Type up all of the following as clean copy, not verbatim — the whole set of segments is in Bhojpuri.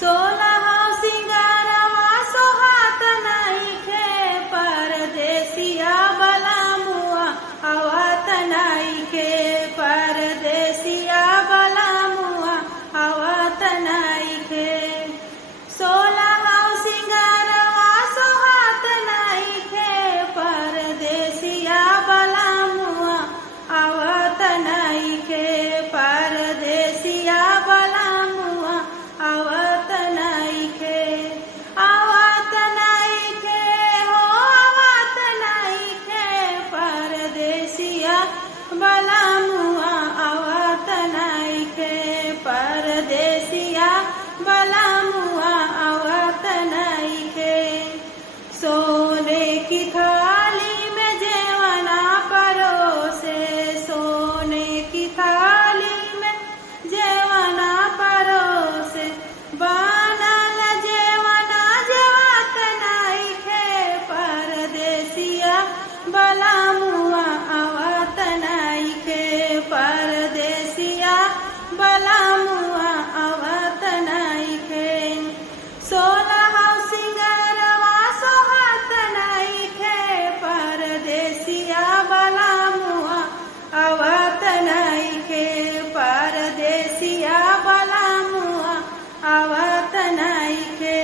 सोलह सिंगारवा सोहात नइखे, परदेसिया बलमुआ आवत नइखे, परदेसिया बलमुआ आवत नइखे। सोलह सिंगारवा सोहात नइखे, परदेसिया बलमुआ आवत नइखे, परदेसिया बलमुआ आवत नइखे। आवत नइखे हो आवत नइखे, परदेसिया बलमुआ आवत नइखे, परदेसिया बलमुआ आवत नइखे। सोने की थाली में जेवना परोसे, सोने की थाली में जेवना परोसे, बनल जेवना जेवत नइखे, परदेसिया बलमुआ आवत नइखे, परदेसिया बलमुआ आवत नइखे। सोलह सिंगारवा सोहात नइखे, परदेसिया बलमुआ आवत नइखे, परदेसिया बलमुआ आवत नइखे।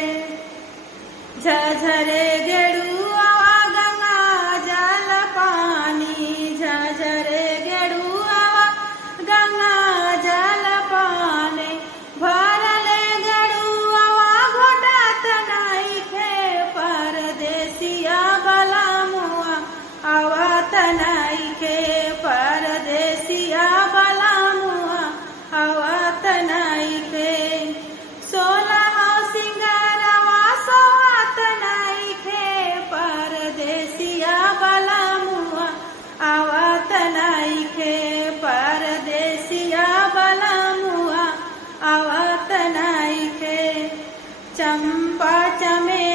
झझरे गेड़ुआ गंगा जल पानी, झझरे गेड़ुआ गंगा जल पानी, भरले गेड़ुआ घोटत नइखे, परदेसिया बलमुआ आवत नइखे, परदेसिया बलमुआ आवत नइखे। सोलह सिंगारवा सोहात नइखे, परदेसिया बलमुआ आवत नइखे, परदेसिया बलमुआ आवत नइखे। चंपा चमेली